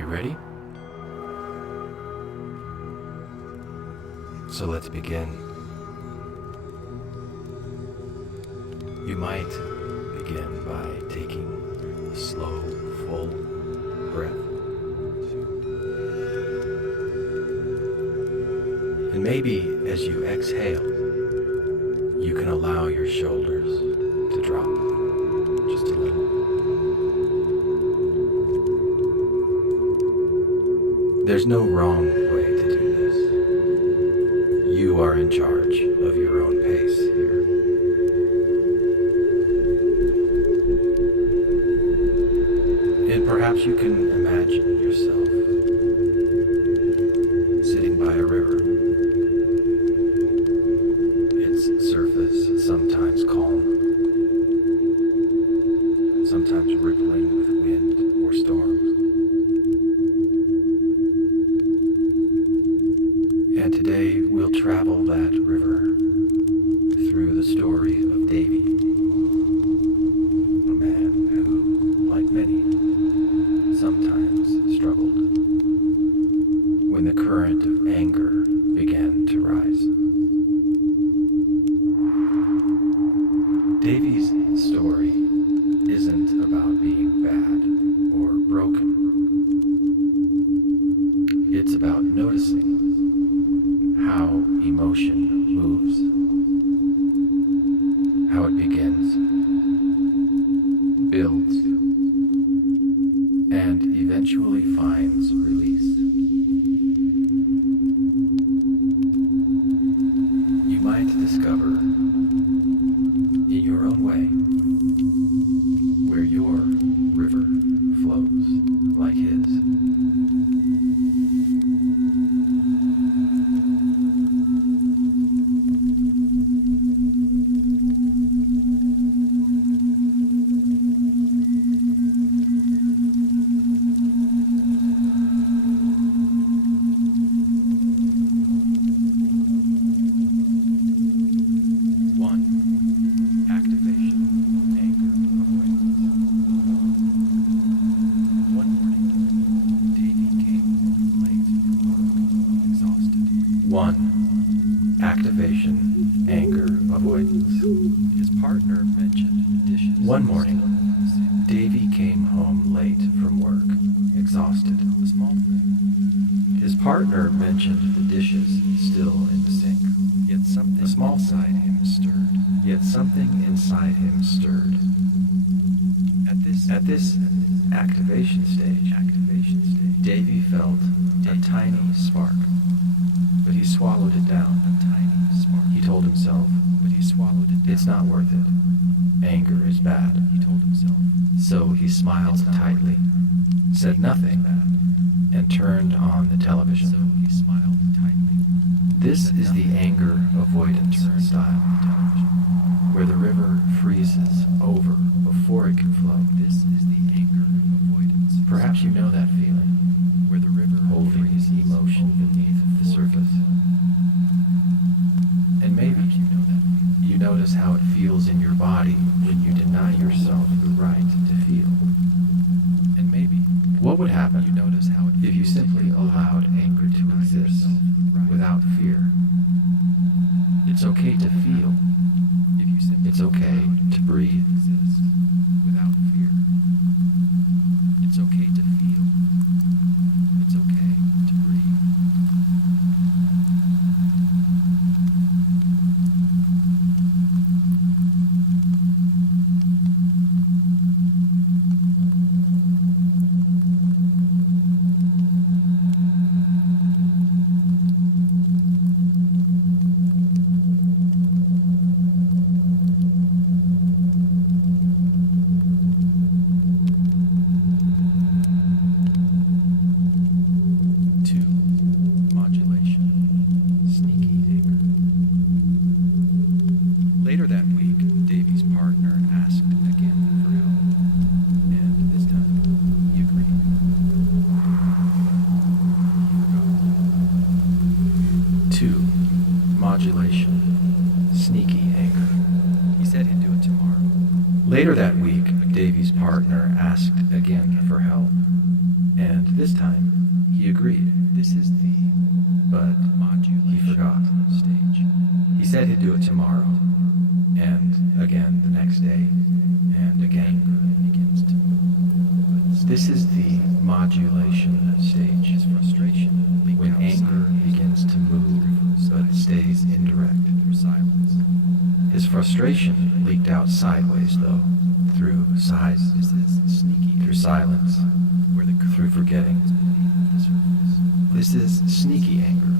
you ready? So let's begin. You might begin by taking a slow, full breath. And maybe as you exhale, you can allow your shoulders to drop just a little. There's no wrong way to do this. You are in charge of your own pace here. And perhaps you can imagine yourself sitting by a river. Its surface sometimes calm, sometimes rippling with wind or storms. And today we'll travel that river through the story of Davy, a man who, like many, sometimes struggled when the current of anger began to rise. Davy's story isn't about being bad or broken. It's about noticing how emotion moves, how it begins, builds, and eventually finds release. You might discover in your own way where your river flows like his. Activation, anger, avoidance. His partner mentioned dishes. One morning, Davy came home late from work, exhausted. A small thing. His partner mentioned the dishes still in the sink. Yet something A small inside thing. him stirred. Yet something inside him stirred. At this activation stage, Davy felt a tiny spark, but he swallowed it down. A tiny spark. He told himself, But he swallowed it down. it's not worth it. Anger is bad. He told himself. So he smiled tightly, said nothing, and turned on the television. So he smiled tightly. This is the anger avoidance style, where the river freezes over before it can flow. This is the anger avoidance. Perhaps you know that feeling, Where the river holding emotion beneath the surface. And maybe you know that feeling. you notice how it feels in your body when you deny yourself the right to feel. And maybe What would happen you notice how it if you feels simply allowed anger to deny exist yourself the right without fear? It's okay to feel. If you simply It's okay allowed to breathe. exist without fear. It's okay to feel. It's okay to breathe. Later that week, Davy's partner asked again for help, and this time he agreed. Two, modulation, sneaky anger. He said he'd do it tomorrow. Later that week, Davy's partner asked again for help, and This time, he agreed, This is the but modulation he forgot. stage. He said he'd do it tomorrow, and again the next day, and again. Begins to move. This is the modulation stage, His frustration leaked when out anger sideways begins to move but stays indirect. through silence. His frustration leaked out sideways, though, through sighs, This is sneaky through silence, where the through forgetting. beneath the surface. This is sneaky anger,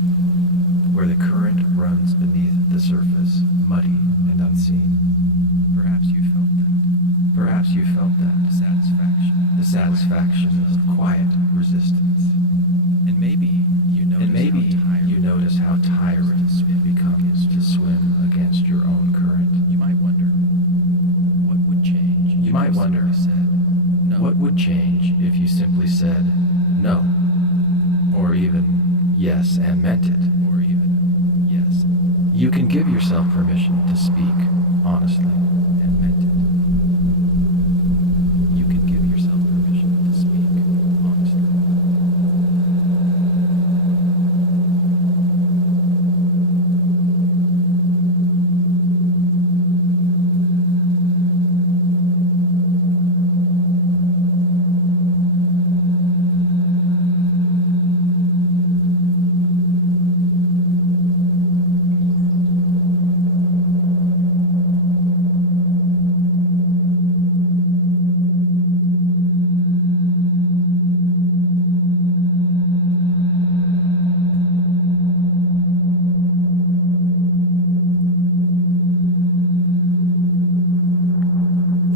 where the current runs beneath the surface, muddy and unseen. Perhaps you felt that Perhaps you felt that, satisfaction. the satisfaction of quiet resistance. And maybe you notice And maybe how tiring you notice how tiring it becomes to swim against your own current. You might wonder what would change. You might wonder said no. what would change if you simply said no, or even yes and meant it. Or even yes You can give yourself permission to speak honestly. and meant it. You can give yourself permission to speak honestly.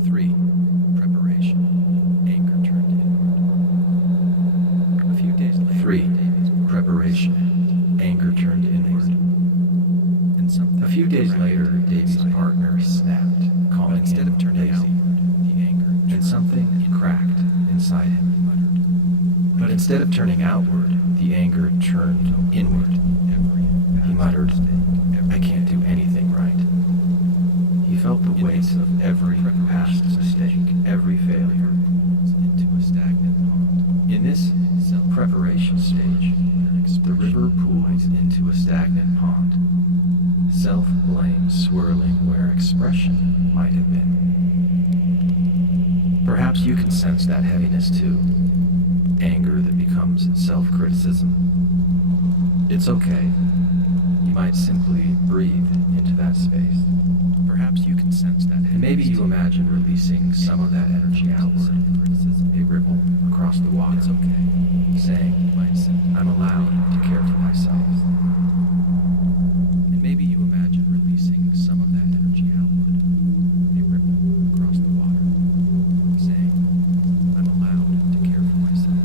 Three, preparation. Anger turned inward. A few days later, 3. Davy's Preparation. Anger turned inward. and something A few days cracked later, Davy's inside. partner snapped, But calling instead of him turning lazy. outward, the anger And turned something cracked inside him. muttered. But instead of turning outward, the anger turned inward. Every He muttered, every I can't do anything right. He felt the weight of every past mistake, every failure. into a stagnant pond. In this preparation stage, the river pools into a stagnant pond. Self-blame swirling where expression might have been. Perhaps you can sense that heaviness too. Anger that becomes self-criticism. It's okay. You might simply breathe into that space. Perhaps you can sense that. And maybe you imagine releasing some of that energy outward, a ripple across the water, It's okay. saying, You might simply I'm allowed to care for myself. And maybe you imagine releasing some of that energy outward, a ripple across the water, saying, I'm allowed to care for myself.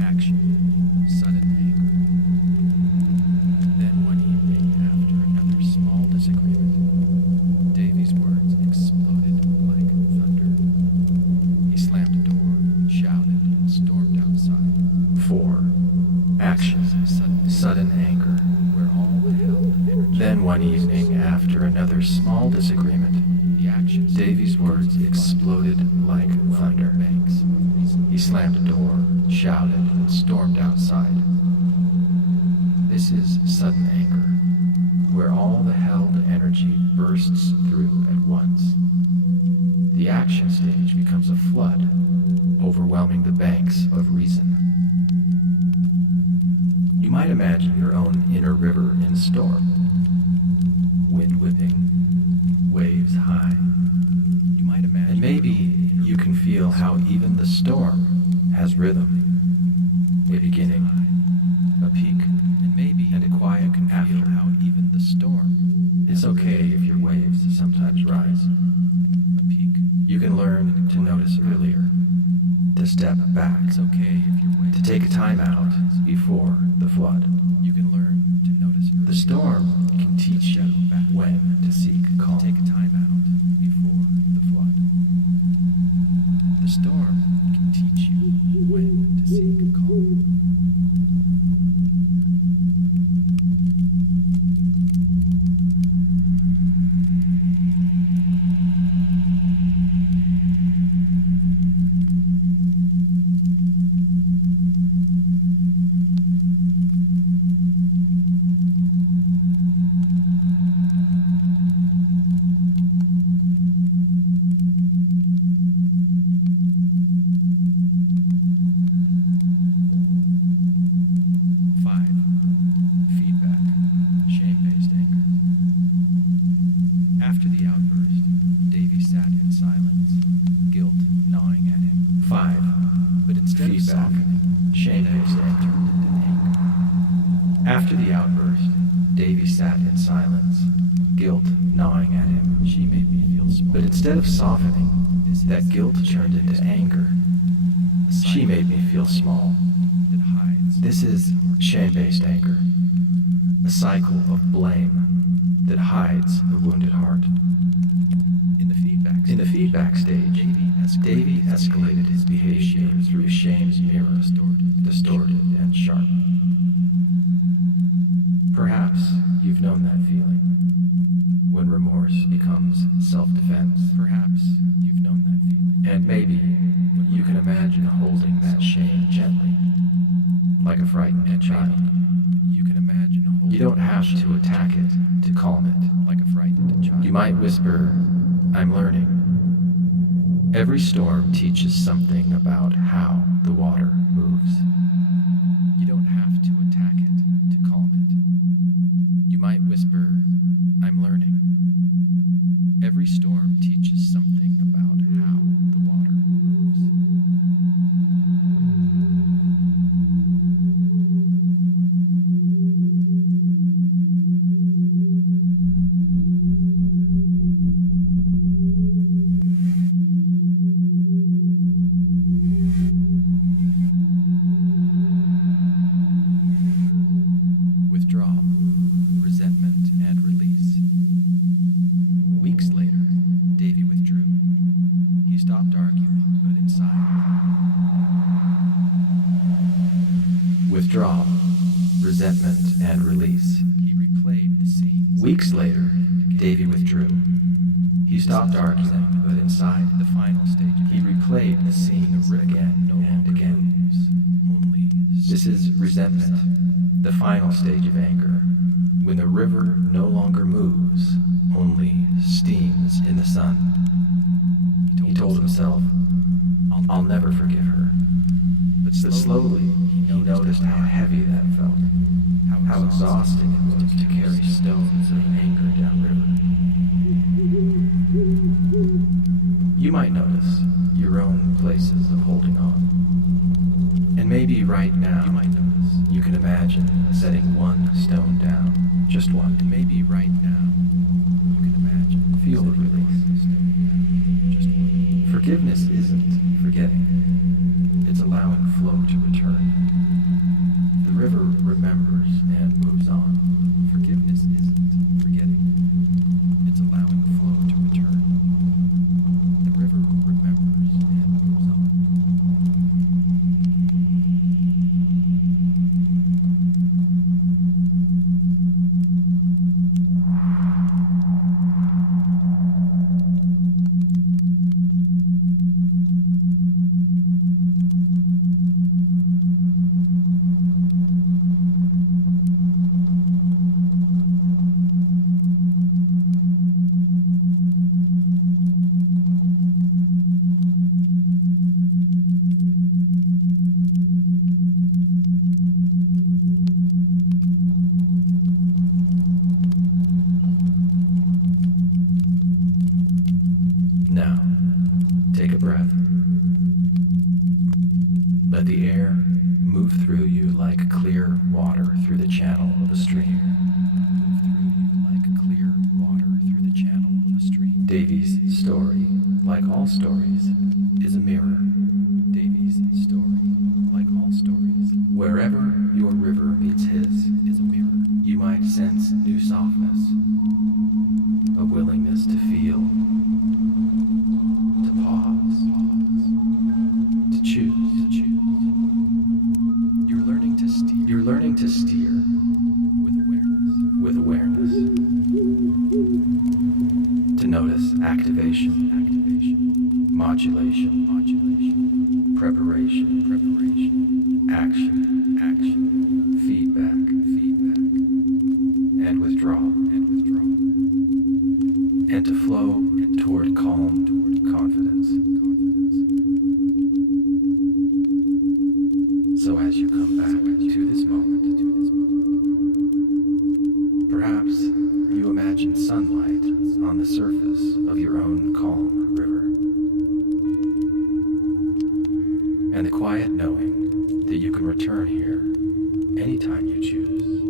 Action. Sudden anger. Then one evening, after another small disagreement, Davy's words exploded like thunder. He slammed a door, shouted, and stormed outside. 4. Action. Sudden anger. Where all the held energy. Then one evening, after another small disagreement, The actions. Davy's words exploded like thunder. Banks. He slammed a door, shouted, and stormed outside. This is sudden anger, where all the held energy bursts through at once. The action stage becomes a flood, overwhelming the banks of reason. You might imagine your own inner river in storm. Wind whipping, waves high. You might imagine. And maybe you can feel how even the storm has rhythm. A beginning, a peak, And maybe and a quiet you can after. feel how even the storm. It's okay if your waves sometimes rise. A peak. You can learn to notice earlier, to step back, It's okay if your waves. to take a time out before the flood. You can learn to notice. The storm can teach you when to seek calm. Take a time out before the flood. seek calm. 5. Feedback. Shame-based anger. After the outburst, Davy sat in silence, guilt gnawing at him. 5. But instead of Feedback. softening, Shame-based that anger. turned into anger. After the outburst, Davy sat in silence, guilt gnawing at him. She made me feel small. But instead of softening, that guilt turned into anger. She made me feel small. That hides. This is shame-based anger, a cycle of blame that hides a wounded heart. In the feedback stage, Davy escalated his behavior through shame's mirror, distorted and sharp. Perhaps you've known that feeling, when remorse becomes self-defense. Perhaps you've known that feeling. And maybe you can imagine holding that shame gently, like a frightened child. You can imagine holding. You don't have to attack it to calm it. Like a frightened child. You might whisper, "I'm learning." Every storm teaches something about how the water moves. You don't have to attack it to calm it. You might whisper, "I'm learning." Every storm teaches something about how the water moves. Withdrawal, resentment, and release. Weeks later, Davy withdrew. He stopped arguing, but inside. Withdrawal, resentment, and release. He replayed the scenes. Weeks later, Davy withdrew. He stopped arguing, but inside, The final stage of he replayed the scenes again and again. moves, only This is resentment, the final stage of anger, when the river no longer moves, only steams in the sun. He told himself, "I'll never forgive her." But slowly, he noticed how heavy that felt, how exhausting it was to carry stones of anger downriver. You might notice your own places of holding on. And maybe right now, You might notice. you can imagine setting one stone down, just one. And maybe right now, you can imagine. Feel the release. Just one. Forgiveness isn't forgetting. It's allowing flow to return. The river remembers and moves on. Forgiveness isn't forgetting. It's allowing flow to return. The river remembers and moves on. Now, take a breath. Let the air move through you like clear water through the channel of a stream. Move through you like clear water through the channel of a stream. Davy's story, like all stories, is a mirror. Davy's story, like all stories, Wherever your river meets his, is a mirror. you might sense new softness, a willingness to feel, to pause, to choose. You're learning to steer with awareness. To notice activation, modulation, preparation, action, feedback, and withdrawal, and to flow toward calm, confidence. So as you come back to this moment, perhaps you imagine sunlight on the surface of your own calm river, and the quiet knowing that you can return here anytime you choose,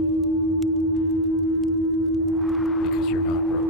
because you're not broken.